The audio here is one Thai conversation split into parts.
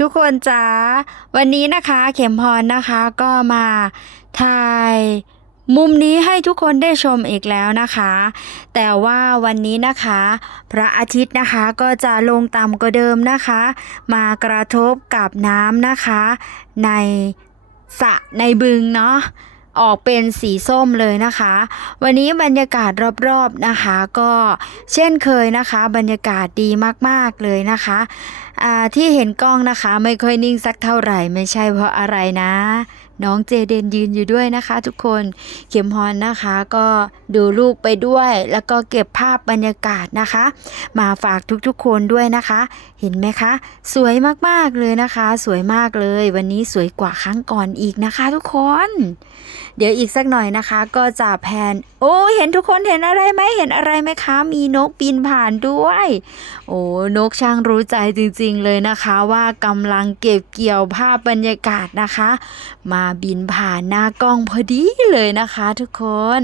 ทุกคนจ๋าวันนี้นะคะ เข็มพรนะคะก็มาถ่ายมุมนี้ให้ทุกคนได้ชมอีกแล้วนะคะ แต่ว่าวันนี้นะคะ พระอาทิตย์นะคะก็จะลงต่ำกว่าเดิมนะคะ มากระทบกับน้ำนะคะ ในสระในบึงเนาะออกเป็นสีส้มเลยนะคะ วันนี้บรรยากาศรอบๆนะคะ ก็เช่นเคยนะคะ บรรยากาศดีมากๆเลยนะคะ ที่เห็นกล้องนะคะ ไม่ค่อยนิ่งสักเท่าไหร่ไม่ใช่เพราะอะไรนะ น้องเจเดนยืนอยู่ด้วยนะคะ ทุกคนเข็มพรนนะคะ ก็ดูลูกไปด้วย แล้วก็เก็บภาพบรรยากาศนะคะ มาฝากทุกๆคนด้วยนะคะ เห็นไหมคะ สวยมากๆเลยนะคะ สวยมากเลย วันนี้สวยกว่าครั้งก่อนอีกนะคะ ทุกคน เดี๋ยวอีกสักหน่อยนะคะ ก็จะแพนโอ้เห็นทุกคนเห็นอะไรไหมเห็นอะไรไหมคะ มีนกบินผ่านด้วย โอ้นกช่างรู้ใจจริงริง ๆ เลยนะคะว่ากำลังเก็บเกี่ยวภาพบรรยากาศนะคะ มาบินผ่านหน้ากล้องพอดีเลยนะคะทุกคน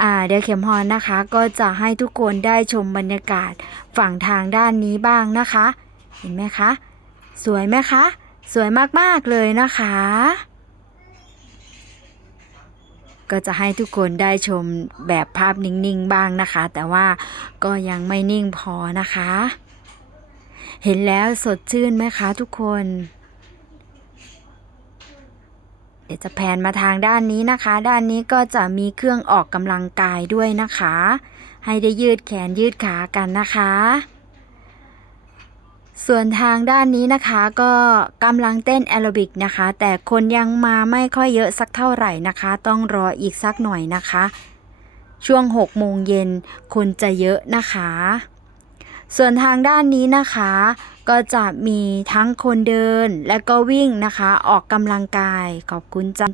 อ่าเดี๋ยวเข็มฮอนนะคะ ก็จะให้ทุกคนได้ชมบรรยากาศฝั่งทางด้านนี้บ้างนะคะ เห็นไหมคะ สวยไหมคะ สวยมากๆเลยนะคะ ก็จะให้ทุกคนได้ชมแบบภาพนิ่งๆบ้างนะคะ แต่ว่าก็ยังไม่นิ่งพอนะคะ เห็นแล้วสดชื่นไหมคะทุกคน เดี๋ยวจะแผนมาทางด้านนี้นะคะ ด้านนี้ก็จะมีเครื่องออกกำลังกายด้วยนะคะ ให้ได้ยืดแขนยืดขากันนะคะส่วนทางด้านนี้นะคะก็กำลังเต้นแอโรบิกนะคะ แต่คนยังมาไม่ค่อยเยอะสักเท่าไหร่นะคะ ต้องรออีกสักหน่อยนะคะ ช่วง6โมงเย็นคนจะเยอะนะคะ ส่วนทางด้านนี้นะคะก็จะมีทั้งคนเดินและก็วิ่งนะคะ ออกกำลังกายขอบคุณจ้า